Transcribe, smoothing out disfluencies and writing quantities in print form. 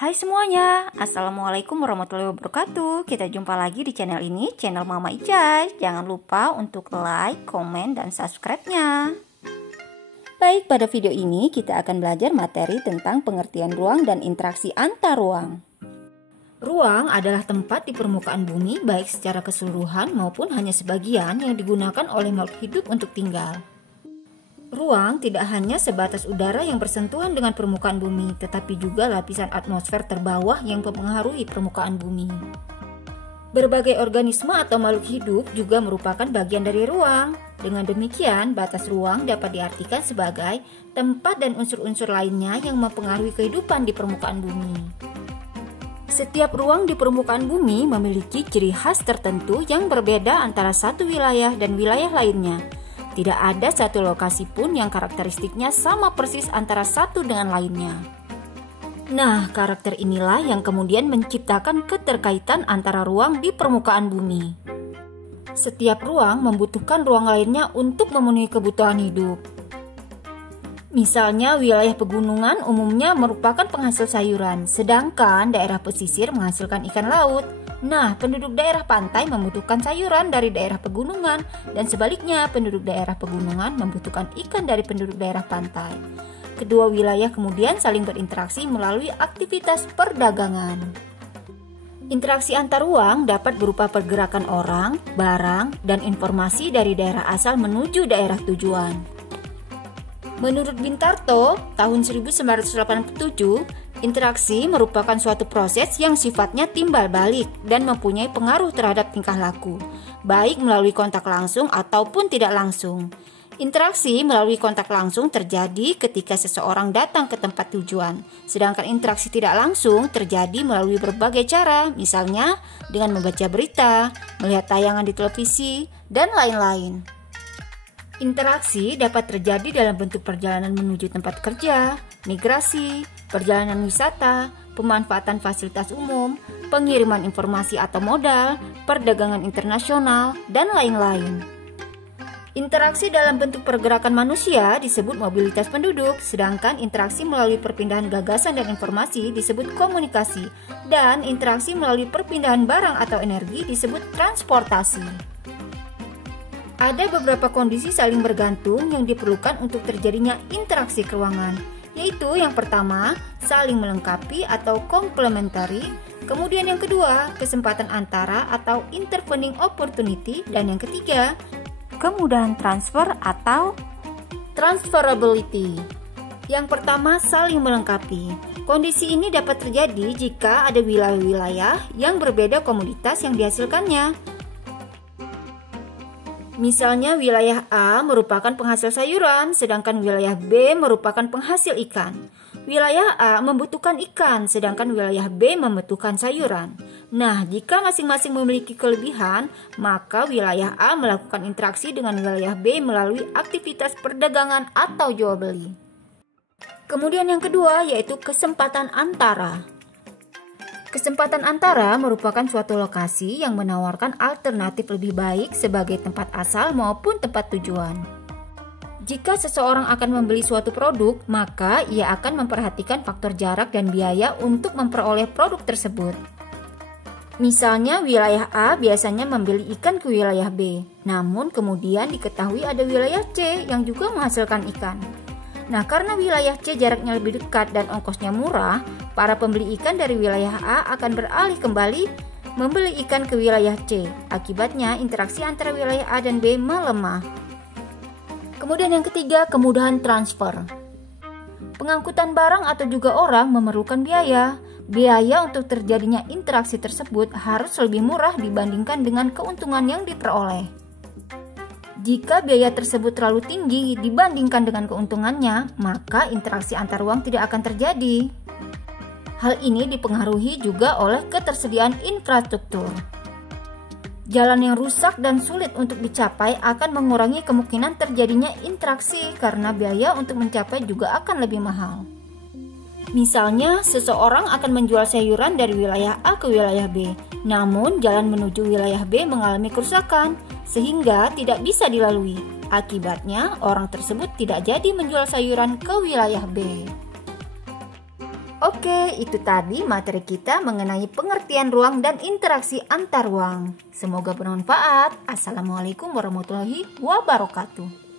Hai semuanya, Assalamualaikum warahmatullahi wabarakatuh. Kita jumpa lagi di channel ini, channel Mama Icai. Jangan lupa untuk like, komen, dan subscribe-nya. Baik, pada video ini kita akan belajar materi tentang pengertian ruang dan interaksi antar ruang. Ruang adalah tempat di permukaan bumi baik secara keseluruhan maupun hanya sebagian yang digunakan oleh makhluk hidup untuk tinggal. Ruang tidak hanya sebatas udara yang bersentuhan dengan permukaan bumi, tetapi juga lapisan atmosfer terbawah yang mempengaruhi permukaan bumi. Berbagai organisme atau makhluk hidup juga merupakan bagian dari ruang. Dengan demikian, batas ruang dapat diartikan sebagai tempat dan unsur-unsur lainnya yang mempengaruhi kehidupan di permukaan bumi. Setiap ruang di permukaan bumi memiliki ciri khas tertentu yang berbeda antara satu wilayah dan wilayah lainnya. Tidak ada satu lokasi pun yang karakteristiknya sama persis antara satu dengan lainnya. Nah, karakter inilah yang kemudian menciptakan keterkaitan antara ruang di permukaan bumi. Setiap ruang membutuhkan ruang lainnya untuk memenuhi kebutuhan hidup. Misalnya, wilayah pegunungan umumnya merupakan penghasil sayuran, sedangkan daerah pesisir menghasilkan ikan laut. Nah, penduduk daerah pantai membutuhkan sayuran dari daerah pegunungan, dan sebaliknya penduduk daerah pegunungan membutuhkan ikan dari penduduk daerah pantai. Kedua wilayah kemudian saling berinteraksi melalui aktivitas perdagangan. Interaksi antar ruang dapat berupa pergerakan orang, barang, dan informasi dari daerah asal menuju daerah tujuan. Menurut Bintarto, tahun 1987, interaksi merupakan suatu proses yang sifatnya timbal balik dan mempunyai pengaruh terhadap tingkah laku, baik melalui kontak langsung ataupun tidak langsung. Interaksi melalui kontak langsung terjadi ketika seseorang datang ke tempat tujuan, sedangkan interaksi tidak langsung terjadi melalui berbagai cara, misalnya dengan membaca berita, melihat tayangan di televisi, dan lain-lain. Interaksi dapat terjadi dalam bentuk perjalanan menuju tempat kerja, migrasi, perjalanan wisata, pemanfaatan fasilitas umum, pengiriman informasi atau modal, perdagangan internasional, dan lain-lain. Interaksi dalam bentuk pergerakan manusia disebut mobilitas penduduk, sedangkan interaksi melalui perpindahan gagasan dan informasi disebut komunikasi, dan interaksi melalui perpindahan barang atau energi disebut transportasi. Ada beberapa kondisi saling bergantung yang diperlukan untuk terjadinya interaksi keruangan, yaitu yang pertama, saling melengkapi atau complementary, kemudian yang kedua, kesempatan antara atau intervening opportunity, dan yang ketiga, kemudahan transfer atau transferability. Yang pertama, saling melengkapi. Kondisi ini dapat terjadi jika ada wilayah-wilayah yang berbeda komoditas yang dihasilkannya. Misalnya wilayah A merupakan penghasil sayuran, sedangkan wilayah B merupakan penghasil ikan. Wilayah A membutuhkan ikan, sedangkan wilayah B membutuhkan sayuran. Nah, jika masing-masing memiliki kelebihan, maka wilayah A melakukan interaksi dengan wilayah B melalui aktivitas perdagangan atau jual beli. Kemudian yang kedua yaitu kesempatan antara. Kesempatan antara merupakan suatu lokasi yang menawarkan alternatif lebih baik sebagai tempat asal maupun tempat tujuan. Jika seseorang akan membeli suatu produk, maka ia akan memperhatikan faktor jarak dan biaya untuk memperoleh produk tersebut. Misalnya wilayah A biasanya membeli ikan ke wilayah B, namun kemudian diketahui ada wilayah C yang juga menghasilkan ikan. Nah, karena wilayah C jaraknya lebih dekat dan ongkosnya murah, para pembeli ikan dari wilayah A akan beralih kembali membeli ikan ke wilayah C. Akibatnya, interaksi antara wilayah A dan B melemah. Kemudian yang ketiga, kemudahan transfer. Pengangkutan barang atau juga orang memerlukan biaya. Biaya untuk terjadinya interaksi tersebut harus lebih murah dibandingkan dengan keuntungan yang diperoleh. Jika biaya tersebut terlalu tinggi dibandingkan dengan keuntungannya, maka interaksi antar ruang tidak akan terjadi. Hal ini dipengaruhi juga oleh ketersediaan infrastruktur. Jalan yang rusak dan sulit untuk dicapai akan mengurangi kemungkinan terjadinya interaksi karena biaya untuk mencapai juga akan lebih mahal. Misalnya, seseorang akan menjual sayuran dari wilayah A ke wilayah B, namun jalan menuju wilayah B mengalami kerusakan, sehingga tidak bisa dilalui. Akibatnya, orang tersebut tidak jadi menjual sayuran ke wilayah B. Oke, itu tadi materi kita mengenai pengertian ruang dan interaksi antar ruang. Semoga bermanfaat. Assalamualaikum warahmatullahi wabarakatuh.